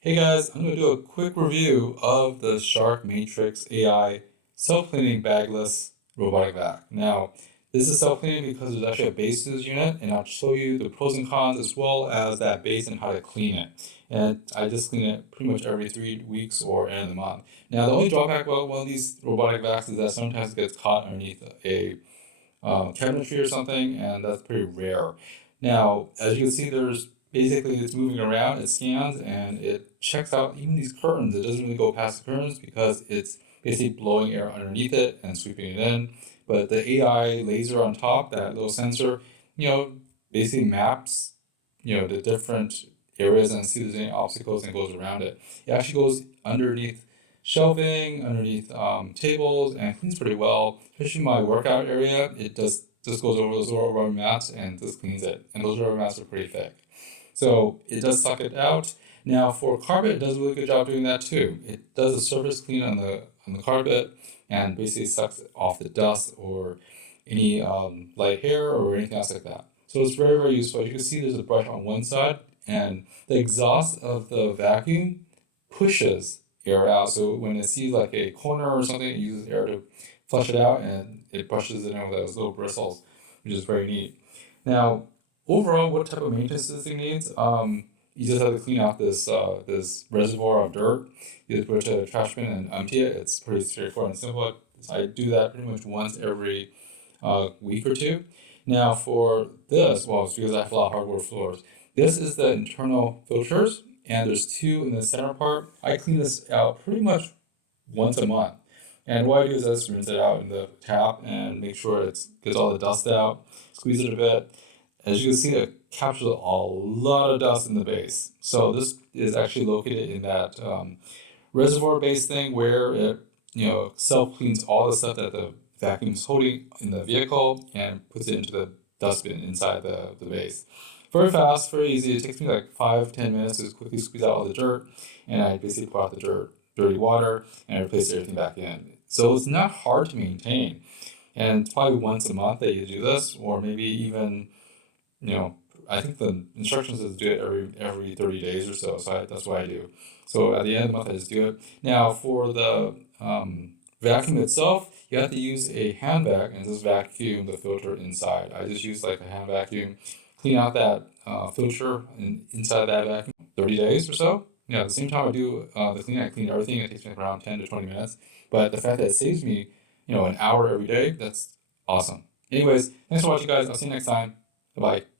Hey guys, I'm going to do a quick review of the Shark Matrix AI self-cleaning bagless robotic vac. Now, this is self-cleaning because there's actually a base to this unit, and I'll show you the pros and cons as well as that base and how to clean it. And I just clean it pretty much every 3 weeks or end of the month. Now, the only drawback about one of these robotic vacs is that sometimes it gets caught underneath a cabinetry or something, and that's pretty rare. Now, as you can see, there's basically it's moving around, it scans, and it checks out even these curtains. It doesn't really go past the curtains because it's basically blowing air underneath it and sweeping it in. But the AI laser on top, that little sensor, you know, basically maps, the different areas and sees if there's any obstacles and goes around it. It actually goes underneath shelving, underneath tables, and cleans pretty well. Especially my workout area, it just goes over those rubber mats and just cleans it. And those rubber mats are pretty thick. So it does suck it out. Now for carpet, it does a really good job doing that too. It does a surface clean on the carpet and basically sucks off the dust or any light hair or anything else like that. So it's very, very useful. As you can see, there's a brush on one side, and the exhaust of the vacuum pushes air out. So when it sees like a corner or something, it uses air to flush it out, and it brushes it in with those little bristles, which is very neat. Now, overall, what type of maintenance this thing needs? You just have to clean out this reservoir of dirt. You just put it to a trash bin and empty it. It's pretty straightforward and simple. I do that pretty much once every week or two. Now for this, well, it's because I have a lot of hardwood floors. This is the internal filters, and there's two in the center part. I clean this out pretty much once a month. And what I do is I just rinse it out in the tap and make sure it gets all the dust out, squeeze it a bit. As you can see, it captures a lot of dust in the base. So this is actually located in that reservoir base thing where it self cleans all the stuff that the vacuum is holding in the vehicle and puts it into the dustbin inside the base. Very fast, very easy. It takes me like 5-10 minutes to quickly squeeze out all the dirt, and I basically pour out the dirty water, and I replace everything back in. So it's not hard to maintain, and it's probably once a month that you do this, or maybe even you know, I think the instructions is do it every 30 days or so. So that's what I do. So at the end of the month, I just do it. Now for the vacuum itself, you have to use a hand vac and just vacuum the filter inside. I just use like a hand vacuum, clean out that filter inside that vacuum 30 days or so. Yeah, at the same time I do the cleaning, I clean everything. It takes me around 10 to 20 minutes. But the fact that it saves me, an hour every day, that's awesome. Anyways, thanks for watching, guys. I'll see you next time. Bye bye.